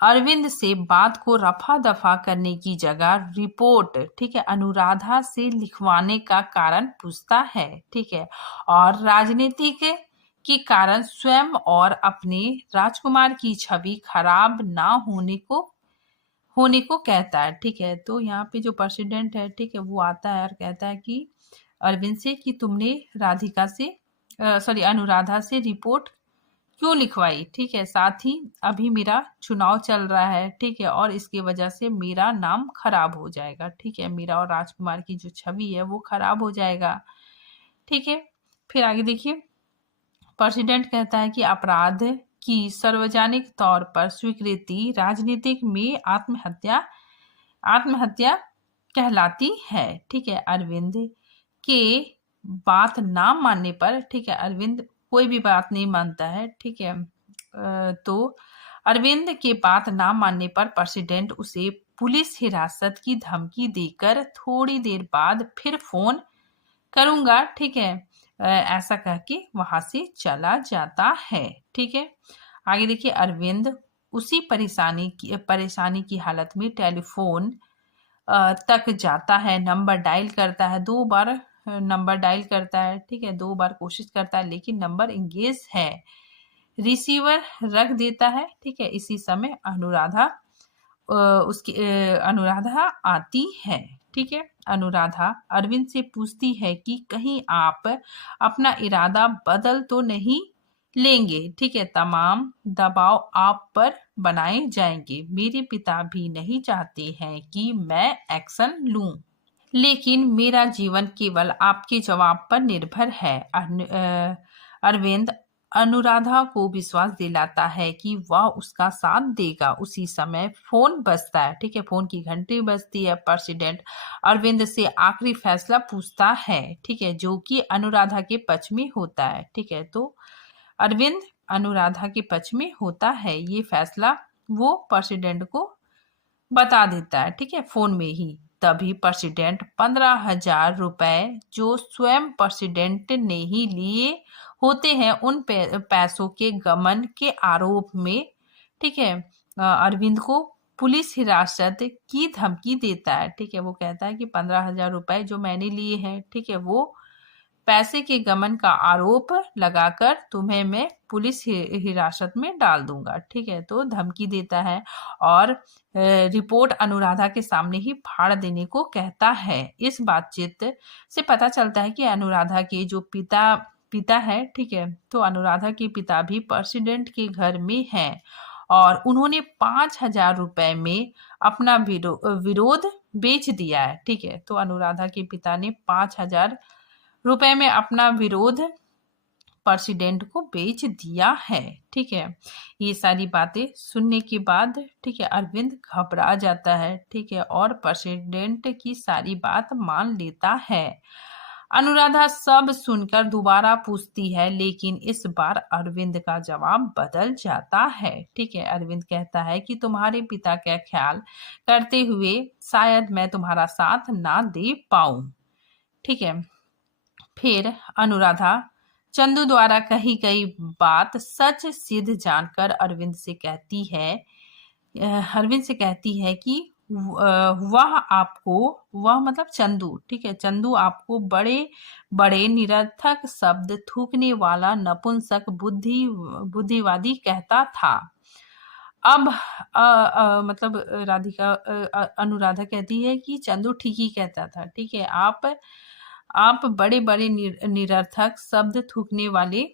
अरविंद से बात को रफा दफा करने की जगह रिपोर्ट, ठीक है, अनुराधा से लिखवाने का कारण पूछता है, ठीक है, और राजनीतिक के कारण स्वयं और अपने राजकुमार की छवि खराब ना होने को कहता है, ठीक है। तो यहाँ पे जो प्रेसिडेंट है, ठीक है, वो आता है और कहता है कि अरविंद से कि तुमने राधिका से सॉरी अनुराधा से रिपोर्ट क्यों लिखवाई, ठीक है, साथ ही अभी मेरा चुनाव चल रहा है, ठीक है, और इसकी वजह से मेरा नाम खराब हो जाएगा, ठीक है, मेरा और राजकुमार की जो छवि है वो खराब हो जाएगा, ठीक है। फिर आगे देखिए, प्रेसिडेंट कहता है कि अपराध की सार्वजनिक तौर पर स्वीकृति राजनीतिक में आत्महत्या कहलाती है, ठीक है। अरविंद के बात ना मानने पर, ठीक है, अरविंद कोई भी बात नहीं मानता है, ठीक है। तो अरविंद के बात ना मानने पर प्रेसिडेंट उसे पुलिस हिरासत की धमकी देकर थोड़ी देर बाद फिर फोन करूंगा, ठीक है, ऐसा कह के वहां से चला जाता है, ठीक है। आगे देखिए, अरविंद उसी परेशानी की हालत में टेलीफोन तक जाता है, नंबर डायल करता है, 2 बार नंबर डायल करता है, ठीक है, 2 बार कोशिश करता है, लेकिन नंबर इंगेज है, रिसीवर रख देता है, ठीक है। इसी समय अनुराधा आती है, ठीक है। अनुराधा अरविंद से पूछती है कि कहीं आप अपना इरादा बदल तो नहीं लेंगे, ठीक है, तमाम दबाव आप पर बनाए जाएंगे, मेरे पिता भी नहीं चाहते हैं कि मैं एक्शन लूं, लेकिन मेरा जीवन केवल आपके जवाब पर निर्भर है। अरविंद अनुराधा को विश्वास दिलाता है कि वह उसका साथ देगा। उसी समय फोन बजता है, ठीक है, फोन की घंटी बजती है। प्रेसिडेंट अरविंद से आखिरी फैसला पूछता है, ठीक है, जो कि अनुराधा के पक्ष में होता है, ठीक है। तो अरविंद अनुराधा के पक्ष में होता है, ये फैसला वो प्रेसिडेंट को बता देता है, ठीक है, फोन में ही। तभी प्रेसिडेंट 15,000 रुपए जो स्वयं प्रेसिडेंट ने ही लिए होते हैं उन पैसों के गमन के आरोप में, ठीक है, अरविंद को पुलिस हिरासत की धमकी देता है, ठीक है। वो कहता है कि 15,000 रुपए जो मैंने लिए हैं, ठीक है, वो पैसे के गमन का आरोप लगाकर तुम्हें मैं पुलिस हिरासत में डाल दूंगा, ठीक है। तो धमकी देता है और रिपोर्ट अनुराधा के सामने ही फाड़ देने को कहता है। इस बातचीत से पता चलता है कि अनुराधा के जो पिता है, ठीक है, तो अनुराधा के पिता भी प्रेसिडेंट के घर में हैं और उन्होंने 5,000 रुपए में अपना विरोध बेच दिया है, ठीक है। तो अनुराधा के पिता ने 5,000 रुपए में अपना विरोध प्रेसिडेंट को बेच दिया है, ठीक है। ये सारी बातें सुनने के बाद, ठीक है, अरविंद घबरा जाता है, ठीक है, और प्रेसिडेंट की सारी बात मान लेता है। अनुराधा सब सुनकर दोबारा पूछती है, लेकिन इस बार अरविंद का जवाब बदल जाता है, ठीक है। अरविंद कहता है कि तुम्हारे पिता का ख्याल करते हुए शायद मैं तुम्हारा साथ ना दे पाऊं, ठीक है। फिर अनुराधा चंदू द्वारा कही गई बात सच सिद्ध जानकर अरविंद से कहती है कि वह मतलब चंदू, ठीक है, चंदू आपको बड़े बड़े निरर्थक शब्द थूकने वाला नपुंसक बुद्धिवादी कहता था। अब मतलब अनुराधा कहती है कि चंदू ठीक ही कहता था, ठीक है, आप बड़े बड़े निरर्थक शब्द थूकने वाले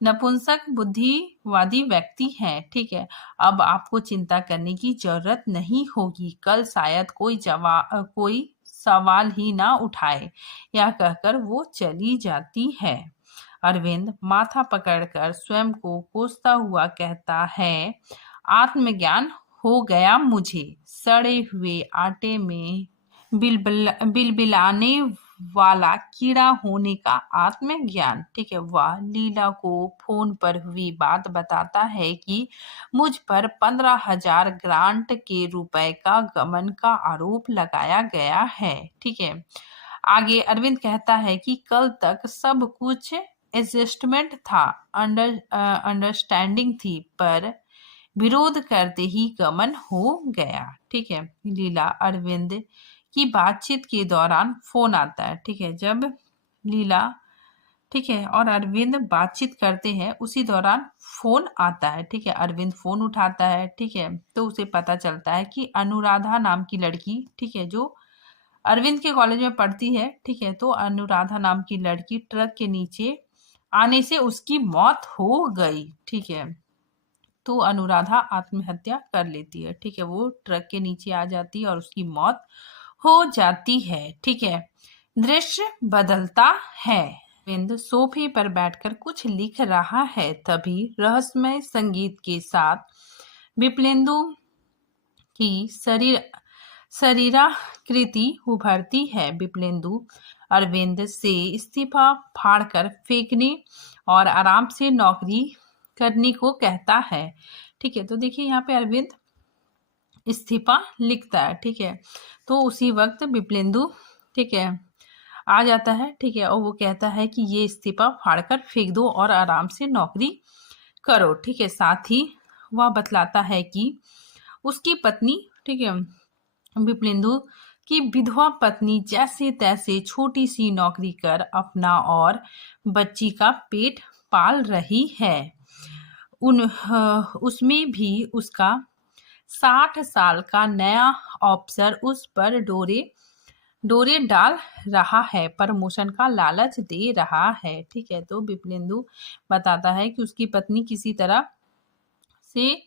नपुंसक बुद्धिवादी व्यक्ति हैं, ठीक है। अब आपको चिंता करने की जरूरत नहीं होगी, कल शायद कोई सवाल ही ना उठाए। यह कहकर वो चली जाती है। अरविंद माथा पकड़कर स्वयं को कोसता हुआ कहता है, आत्मज्ञान हो गया मुझे, सड़े हुए आटे में बिलबिलाने वाला कीड़ा होने का आत्मज्ञान, ठीक है। वह लीला को फोन पर हुई बात बताता है कि मुझ पर 15,000 ग्रांट के रुपए का गमन का आरोप लगाया गया है, ठीक है। आगे अरविंद कहता है कि कल तक सब कुछ एडजस्टमेंट था, अंडरस्टैंडिंग थी, पर विरोध करते ही गमन हो गया। ठीक है, लीला अरविंद की बातचीत के दौरान फोन आता है। ठीक है, जब लीला ठीक है और अरविंद बातचीत करते हैं उसी दौरान फोन आता है। ठीक है, अरविंद फोन उठाता है। ठीक है, तो उसे पता चलता है कि अनुराधा नाम की लड़की, ठीक है, जो अरविंद के कॉलेज में पढ़ती है। ठीक है, तो अनुराधा नाम की लड़की ट्रक के नीचे आने से उसकी मौत हो गई। ठीक है, तो अनुराधा आत्महत्या कर लेती है। ठीक है, वो ट्रक के नीचे आ जाती है और उसकी मौत हो जाती है। ठीक है, दृश्य बदलता है। अरविंद सोफे पर बैठकर कुछ लिख रहा है, तभी रहस्यमय संगीत के साथ विप्लेंदु की शरीराकृति उभरती है। विप्लेंदु अरविंद से इस्तीफा फाड़कर फेंकने और आराम से नौकरी करने को कहता है। ठीक है, तो देखिए यहाँ पे अरविंद इस्तीफा लिखता है। ठीक है, तो उसी वक्त विप्लेंदु ठीक है आ जाता है। ठीक है, और वो कहता है कि ये इस्तीफा फाड़कर फेंक दो और आराम से नौकरी करो। ठीक है, साथ ही वह बतलाता है कि उसकी पत्नी ठीक है विप्लेंदु की विधवा पत्नी जैसे तैसे छोटी सी नौकरी कर अपना और बच्ची का पेट पाल रही है। उसमें भी उसका 60 साल का नया अफसर उस पर डोरे डाल रहा है, प्रमोशन का लालच दे रहा है। ठीक है, तो विप्लेंदु बताता है कि उसकी पत्नी किसी तरह से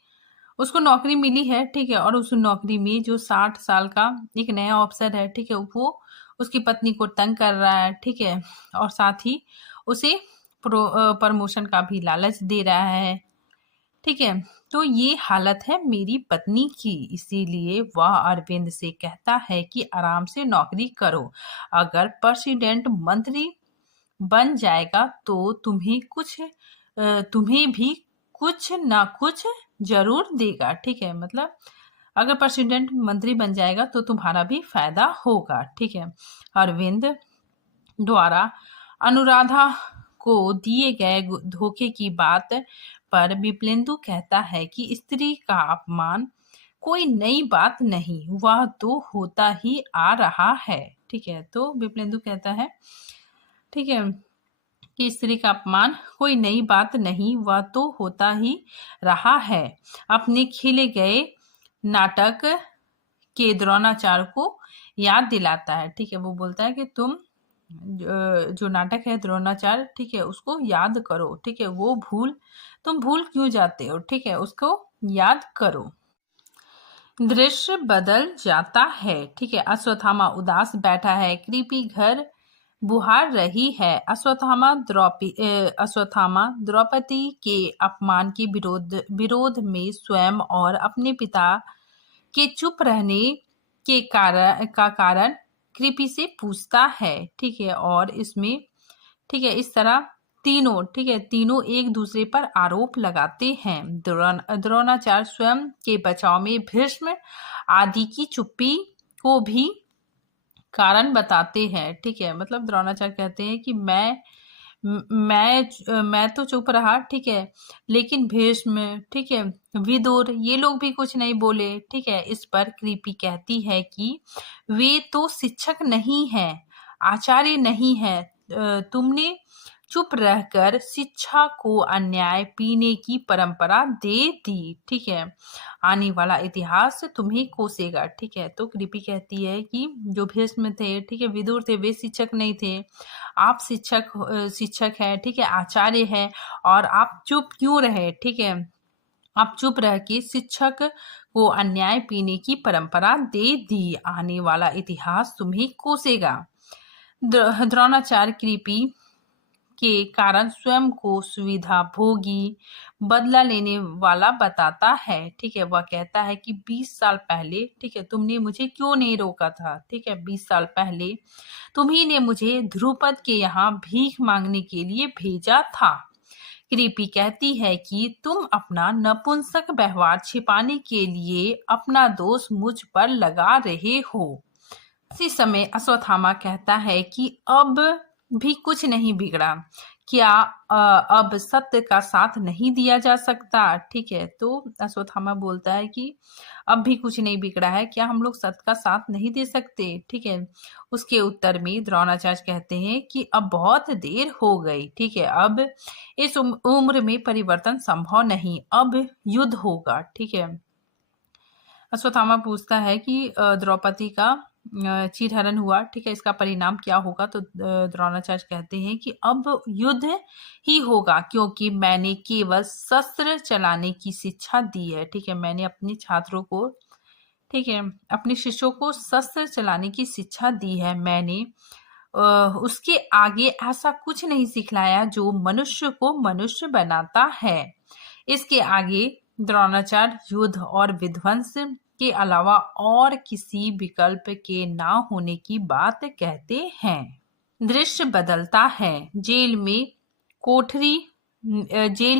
उसको नौकरी मिली है। ठीक है, और उस नौकरी में जो 60 साल का एक नया अफसर है, ठीक है, वो उसकी पत्नी को तंग कर रहा है। ठीक है, और साथ ही उसे प्रमोशन का भी लालच दे रहा है। ठीक है, तो ये हालत है मेरी पत्नी की, इसीलिए वह अरविंद से कहता है कि आराम से नौकरी करो। अगर प्रेसिडेंट मंत्री बन जाएगा तो तुम्हें भी कुछ ना कुछ जरूर देगा। ठीक है, मतलब अगर प्रेसिडेंट मंत्री बन जाएगा तो तुम्हारा भी फायदा होगा। ठीक है, अरविंद द्वारा अनुराधा को दिए गए धोखे की बात पर विप्लेंदु कहता है कि स्त्री का अपमान कोई नई बात नहीं, वह तो होता ही आ रहा है। ठीक है, तो विप्लेंदु कहता है ठीक है कि स्त्री का अपमान कोई नई बात नहीं, वह तो होता ही रहा है। अपने खेले गए नाटक के द्रोणाचार्य को याद दिलाता है। ठीक है, वो बोलता है कि तुम जो नाटक है द्रोणाचार्य, ठीक है, उसको याद करो। ठीक है, तुम भूल क्यों जाते हो? ठीक है, उसको याद करो। दृश्य बदल जाता है। ठीक है, अश्वत्थामा उदास बैठा है, कृपी घर बुहार रही है। अश्वत्थामा द्रौपदी के अपमान के विरोध में स्वयं और अपने पिता के चुप रहने के कारण कृपी से पूछता है। ठीक है, और इसमें ठीक है इस तरह तीनों एक दूसरे पर आरोप लगाते हैं। द्रोणाचार्य स्वयं के बचाव में भीष्म आदि की चुप्पी को भी कारण बताते हैं। ठीक है, मतलब द्रोणाचार्य कहते हैं कि मैं तो चुप रहा, ठीक है, लेकिन भीष्म ठीक है विदुर ये लोग भी कुछ नहीं बोले। ठीक है, इस पर कृपी कहती है कि वे तो शिक्षक नहीं है, आचार्य नहीं है, तुमने चुप रहकर शिक्षा को अन्याय पीने की परंपरा दे दी। ठीक है, आने वाला इतिहास तुम्हें कोसेगा। ठीक है, तो कृपी कहती है कि जो भीष्म थे, ठीक है, विदुर थे, वे शिक्षक नहीं थे, आप शिक्षक है, ठीक है, आचार्य है, और आप चुप क्यों रहे? ठीक है, आप चुप रह के शिक्षक को अन्याय पीने की परंपरा दे दी, आने वाला इतिहास तुम्हें कोसेगा। द्रोणाचार्य कृपी के कारण स्वयं को सुविधा भोगी बदला लेने वाला बताता है। ठीक है, वह कहता है कि 20 साल पहले, ठीक है, तुमने मुझे क्यों नहीं रोका था? ठीक है, 20 साल पहले तुम्ही ने मुझे ध्रुपद के यहाँ भीख मांगने के लिए भेजा था। कृपी कहती है कि तुम अपना नपुंसक व्यवहार छिपाने के लिए अपना दोष मुझ पर लगा रहे हो। इसी समय अश्वत्थामा कहता है कि अब भी कुछ नहीं बिगड़ा, क्या अब सत्य का साथ नहीं दिया जा सकता? ठीक है, तो अश्वत्थामा बोलता है कि अब भी कुछ नहीं बिगड़ा है, क्या हम लोग सत्य का साथ नहीं दे सकते? ठीक है, उसके उत्तर में द्रोणाचार्य कहते हैं कि अब बहुत देर हो गई। ठीक है, अब इस उम्र में परिवर्तन संभव नहीं, अब युद्ध होगा। ठीक है, अश्वत्थामा पूछता है कि द्रौपदी का चीरहरण हुआ, ठीक है, इसका परिणाम क्या होगा? तो द्रोणाचार्य कहते हैं कि अब युद्ध ही होगा, क्योंकि मैंने केवल शस्त्र चलाने की शिक्षा दी है। ठीक है, मैंने अपने छात्रों को, ठीक है, अपने शिष्यों को शस्त्र चलाने की शिक्षा दी है। मैंने उसके आगे ऐसा कुछ नहीं सिखलाया जो मनुष्य को मनुष्य बनाता है। इसके आगे द्रोणाचार्य युद्ध और विध्वंस के अलावा और किसी विकल्प के ना होने की बात कहते हैं। दृश्य बदलता है। जेल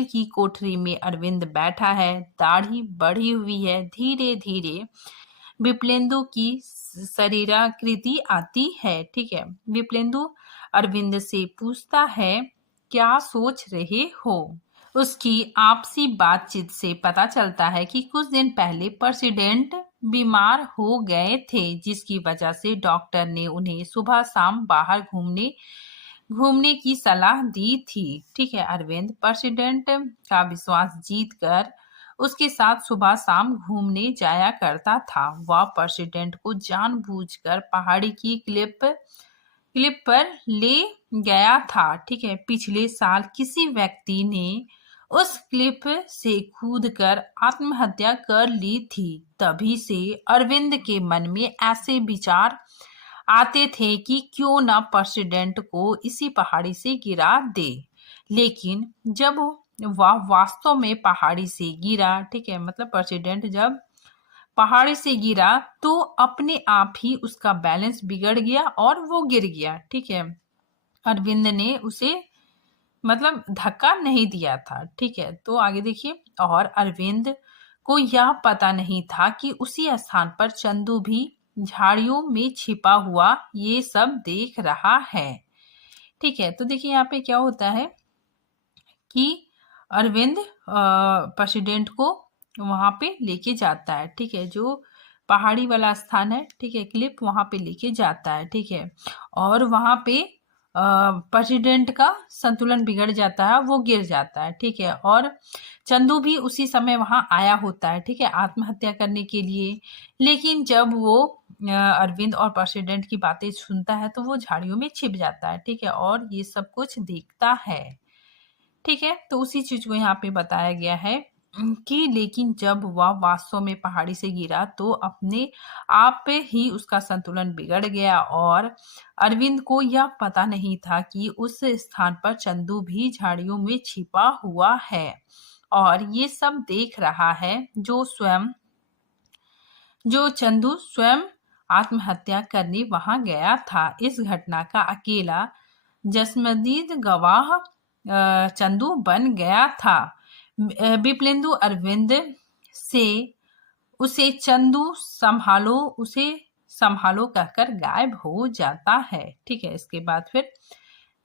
की कोठरी में अरविंद बैठा है, दाढ़ी बढ़ी हुई है। धीरे धीरे विप्लेंदु की शरीराकृति आती है। ठीक है, विप्लेंदु अरविंद से पूछता है, क्या सोच रहे हो? उसकी आपसी बातचीत से पता चलता है कि कुछ दिन पहले प्रेसिडेंट बीमार हो गए थे, जिसकी वजह से डॉक्टर ने उन्हें सुबह शाम बाहर घूमने की सलाह दी थी। ठीक है, अरविंद प्रेसिडेंट का विश्वास जीत कर उसके साथ सुबह शाम घूमने जाया करता था। वह प्रेसिडेंट को जानबूझकर पहाड़ी की क्लिप पर ले गया था। ठीक है, पिछले साल किसी व्यक्ति ने उस क्लिप से कूदकर आत्महत्या कर ली थी। तभी से अरविंद के मन में ऐसे विचार आते थे कि क्यों ना प्रेसिडेंट को इसी पहाड़ी से गिरा दे। लेकिन जब वह वास्तव में पहाड़ी से गिरा, ठीक है, मतलब प्रेसिडेंट जब पहाड़ी से गिरा तो अपने आप ही उसका बैलेंस बिगड़ गया और वो गिर गया। ठीक है, अरविंद ने उसे मतलब धक्का नहीं दिया था। ठीक है, तो आगे देखिए, और अरविंद को यह पता नहीं था कि उसी स्थान पर चंदू भी झाड़ियों में छिपा हुआ ये सब देख रहा है। ठीक है, तो देखिए यहाँ पे क्या होता है कि अरविंद प्रेसिडेंट को वहां पे लेके जाता है। ठीक है, जो पहाड़ी वाला स्थान है, ठीक है, क्लिप वहां पे लेके जाता है। ठीक है, और वहां पे प्रेसिडेंट का संतुलन बिगड़ जाता है, वो गिर जाता है। ठीक है, और चंदू भी उसी समय वहां आया होता है, ठीक है, आत्महत्या करने के लिए। लेकिन जब वो अरविंद और प्रेसिडेंट की बातें सुनता है तो वो झाड़ियों में छिप जाता है। ठीक है, और ये सब कुछ देखता है। ठीक है, तो उसी चीज को यहाँ पे बताया गया है कि लेकिन जब वह वास्तव में पहाड़ी से गिरा तो अपने आप पे ही उसका संतुलन बिगड़ गया, और अरविंद को यह पता नहीं था कि उस स्थान पर चंदू भी झाड़ियों में छिपा हुआ है और ये सब देख रहा है। जो चंदू स्वयं आत्महत्या करने वहां गया था। इस घटना का अकेला जस्मदीद गवाह चंदू बन गया था। विप्लेंदु अरविंद से उसे संभालो कहकर गायब हो जाता है। ठीक है, इसके बाद फिर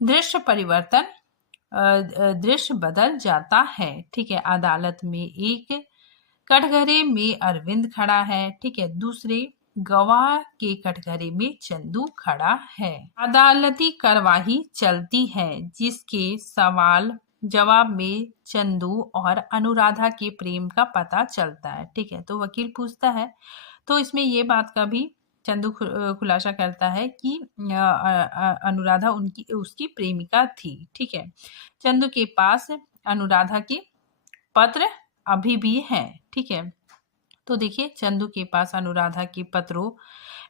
दृश्य बदल जाता है। ठीक है, अदालत में एक कटघरे में अरविंद खड़ा है। ठीक है, दूसरे गवाह के कटघरे में चंदू खड़ा है। अदालती कार्यवाही चलती है, जिसके सवाल जवाब में चंदू और अनुराधा के प्रेम का पता चलता है। ठीक है, तो वकील पूछता है, तो इसमें ये बात का भी चंदू खुलासा करता है कि अनुराधा उसकी प्रेमिका थी। ठीक है, चंदू के पास अनुराधा के पत्र अभी भी हैं। ठीक है, तो देखिए, चंदू के पास अनुराधा के पत्रों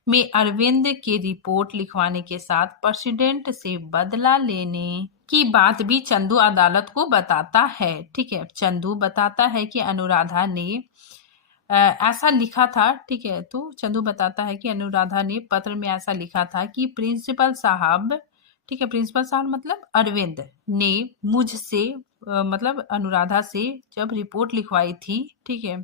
में अरविंद की रिपोर्ट लिखवाने के साथ प्रेसिडेंट से बदला लेने की बात भी चंदू अदालत को बताता है। ठीक है, चंदू बताता है कि अनुराधा ने ऐसा लिखा था। ठीक है, तो चंदू बताता है कि अनुराधा ने पत्र में ऐसा लिखा था कि प्रिंसिपल साहब, ठीक है, प्रिंसिपल साहब मतलब अरविंद ने मुझसे मतलब अनुराधा से जब रिपोर्ट लिखवाई थी। ठीक है,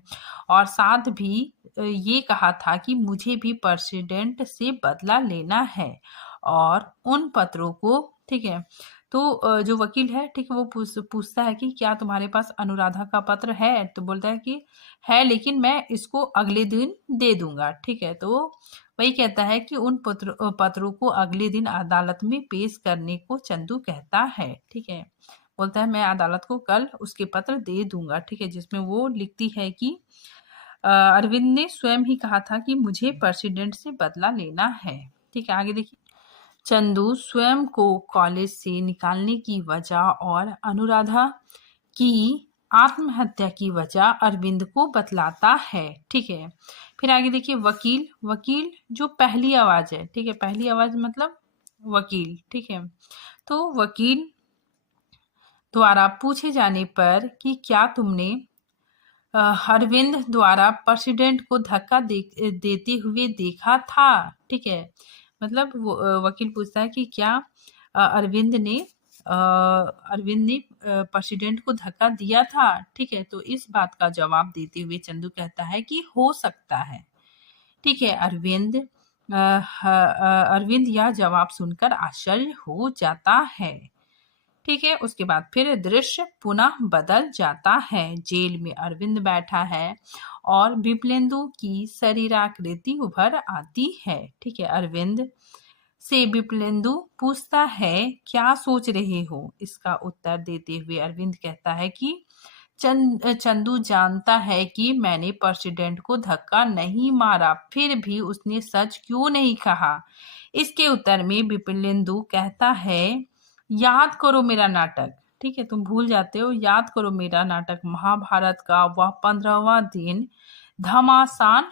और साथ भी ये कहा था कि मुझे भी प्रेसिडेंट से बदला लेना है और उन पत्रों को, ठीक है, तो जो वकील है, ठीक है, वो पूछता है कि क्या तुम्हारे पास अनुराधा का पत्र है? तो बोलता है कि है, लेकिन मैं इसको अगले दिन दे दूंगा। ठीक है, तो वही कहता है कि उन पत्रों को अगले दिन अदालत में पेश करने को चंदू कहता है। ठीक है, बोलता है मैं अदालत को कल उसके पत्र दे दूंगा। ठीक है, जिसमें वो लिखती है कि अरविंद ने स्वयं ही कहा था कि मुझे प्रेसिडेंट से बदला लेना है। ठीक है, आगे देखिए। चंदू स्वयं को कॉलेज से निकालने की वजह और अनुराधा की आत्महत्या की वजह अरविंद को बतलाता है। ठीक है, फिर आगे देखिए। वकील, वकील जो पहली आवाज है, ठीक है, पहली आवाज मतलब वकील। ठीक है, तो वकील द्वारा पूछे जाने पर कि क्या तुमने अरविंद द्वारा प्रेसिडेंट को धक्का देते हुए देखा था? ठीक है, मतलब वो वकील पूछता है कि क्या अरविंद ने प्रेसिडेंट को धक्का दिया था? ठीक है, तो इस बात का जवाब देते हुए चंदू कहता है कि हो सकता है। ठीक है, अरविंद यह जवाब सुनकर आश्चर्य हो जाता है। ठीक है, उसके बाद फिर दृश्य पुनः बदल जाता है। जेल में अरविंद बैठा है और विप्लेंदु की शरीराकृति उभर आती है। ठीक है, अरविंद से विप्लेंदु पूछता है क्या सोच रहे हो? इसका उत्तर देते हुए अरविंद कहता है कि चंदू जानता है कि मैंने प्रेसिडेंट को धक्का नहीं मारा, फिर भी उसने सच क्यों नहीं कहा? इसके उत्तर में विप्लेंदु कहता है याद करो मेरा नाटक। ठीक है, तुम भूल जाते हो। याद करो मेरा नाटक, महाभारत का वह 15वां दिन, घमासान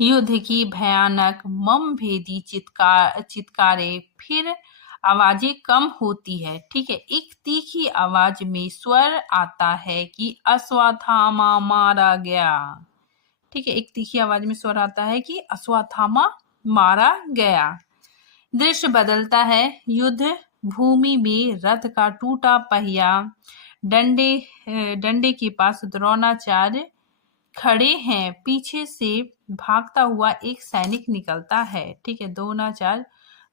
युद्ध की भयानक मर्मभेदी चित्कारे, फिर आवाजें कम होती है। ठीक है, एक तीखी आवाज में स्वर आता है कि अश्वत्थामा मारा गया। ठीक है, एक तीखी आवाज में स्वर आता है कि अश्वत्थामा मारा गया। दृश्य बदलता है। युद्ध भूमि में रथ का टूटा पहिया, डंडे के पास द्रोणाचार्य खड़े हैं। पीछे से भागता हुआ एक सैनिक निकलता है। ठीक है, द्रोणाचार्य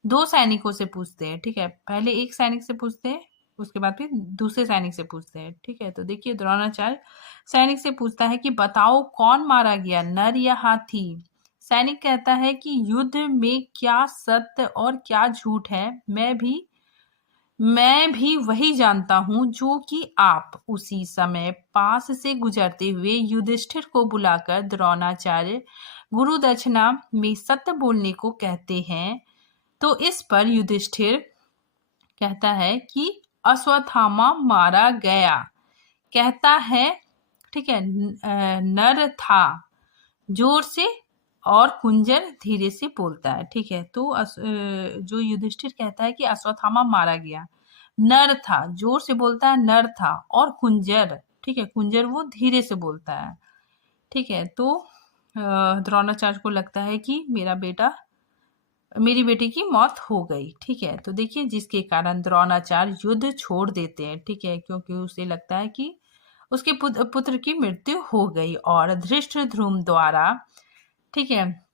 दो सैनिकों से पूछते हैं। ठीक है, पहले एक सैनिक से पूछते हैं, उसके बाद फिर दूसरे सैनिक से पूछते हैं। ठीक है, तो देखिए द्रोणाचार्य सैनिक से पूछता है कि बताओ कौन मारा गया, नर या हाथी? सैनिक कहता है कि युद्ध में क्या सत्य और क्या झूठ है, मैं भी वही जानता हूँ जो कि आप। उसी समय पास से गुजरते हुए युधिष्ठिर को बुलाकर द्रोणाचार्य गुरु दक्षिणा में सत्य बोलने को कहते हैं। तो इस पर युधिष्ठिर कहता है कि अश्वत्थामा मारा गया। कहता है, ठीक है, नर था, जोर से, और कुंजर धीरे से बोलता है। ठीक है, तो जो युधिष्ठिर कहता है कि अश्वत्थामा मारा गया, नर था, जोर से बोलता है नर था, और कुंजर, ठीक है, कुंजर वो धीरे से बोलता है। ठीक है, तो द्रोणाचार्य को लगता है कि मेरी बेटी की मौत हो गई। ठीक है, तो देखिए जिसके कारण द्रोणाचार्य युद्ध छोड़ देते हैं। ठीक है, क्योंकि उसे लगता है कि उसके पुत्र की मृत्यु हो गई और धृष्टद्युम्न द्वारा, ठीक है,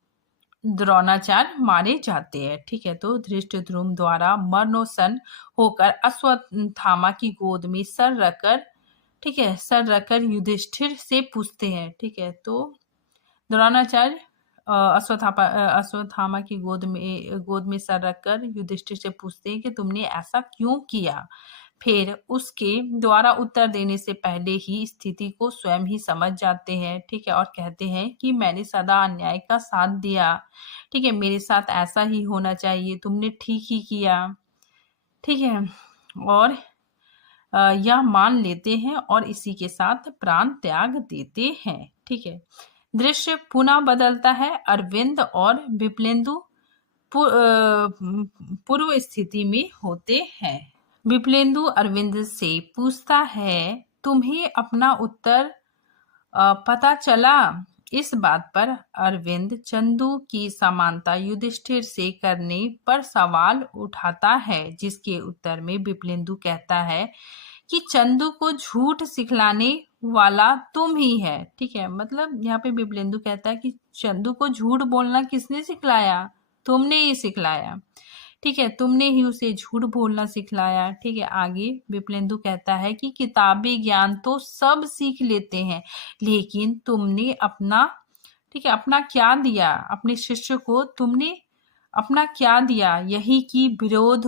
द्रोणाचार्य मारे जाते हैं। ठीक है, तो धृष्टद्युम्न द्वारा मरणोत्सन्न होकर अश्वत्थामा की गोद में सर रखकर, ठीक है, सर रखकर युधिष्ठिर से पूछते हैं। ठीक है, तो द्रोणाचार्य अश्वत्थामा की गोद में सर रखकर युधिष्ठिर से पूछते हैं कि तुमने ऐसा क्यों किया? फिर उसके द्वारा उत्तर देने से पहले ही स्थिति को स्वयं ही समझ जाते हैं। ठीक है, और कहते हैं कि मैंने सदा अन्याय का साथ दिया। ठीक है, मेरे साथ ऐसा ही होना चाहिए, तुमने ठीक ही किया। ठीक है, और यह मान लेते हैं और इसी के साथ प्राण त्याग देते हैं। ठीक है, दृश्य पुनः बदलता है। अरविंद और विप्लेंदु पूर्व स्थिति में होते हैं। विप्लेंदु अरविंद से पूछता है तुम्हें अपना उत्तर पता चला? इस बात पर अरविंद चंदू की समानता युधिष्ठिर से करने पर सवाल उठाता है, जिसके उत्तर में विप्लेंदु कहता है कि चंदू को झूठ सिखलाने वाला तुम ही है। ठीक है, मतलब यहाँ पे विप्लेंदु कहता है कि चंदू को झूठ बोलना किसने सिखलाया? तुमने ही सिखलाया। ठीक है, तुमने ही उसे झूठ बोलना सिखलाया। ठीक है, आगे विप्लेंदु कहता है कि किताबी ज्ञान तो सब सीख लेते हैं, लेकिन तुमने अपना, ठीक है, अपना क्या दिया अपने शिष्य को, तुमने अपना क्या दिया? यही कि विरोध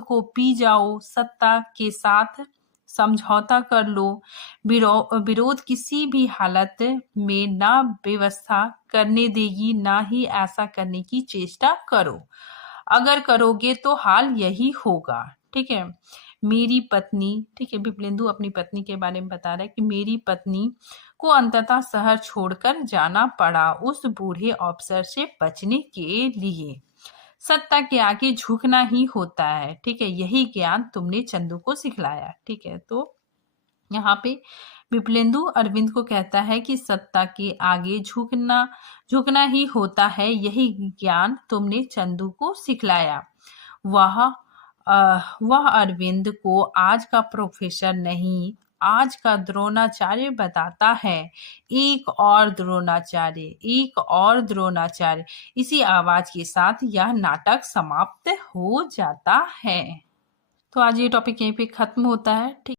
को पी जाओ, सत्ता के साथ समझौता कर लो, विरोध किसी भी हालत में ना व्यवस्था करने देगी, ना ही ऐसा करने की चेष्टा करो। अगर करोगे तो हाल यही होगा। ठीक है, मेरी पत्नी, ठीक है, विप्लेंदु अपनी पत्नी के बारे में बता रहा है कि मेरी पत्नी को अंततः शहर छोड़कर जाना पड़ा उस बूढ़े अफसर से बचने के लिए। सत्ता के आगे झुकना ही होता है। ठीक है, यही ज्ञान तुमने चंदू को सिखलाया। ठीक है, तो यहाँ पे विप्लेंदु अरविंद को कहता है कि सत्ता के आगे झुकना ही होता है, यही ज्ञान तुमने चंदू को सिखलाया। वह अरविंद को आज का प्रोफेसर नहीं, आज का द्रोणाचार्य बताता है। एक और द्रोणाचार्य, एक और द्रोणाचार्य। इसी आवाज के साथ यह नाटक समाप्त हो जाता है। तो आज ये टॉपिक यहीं पे खत्म होता है। ठीक।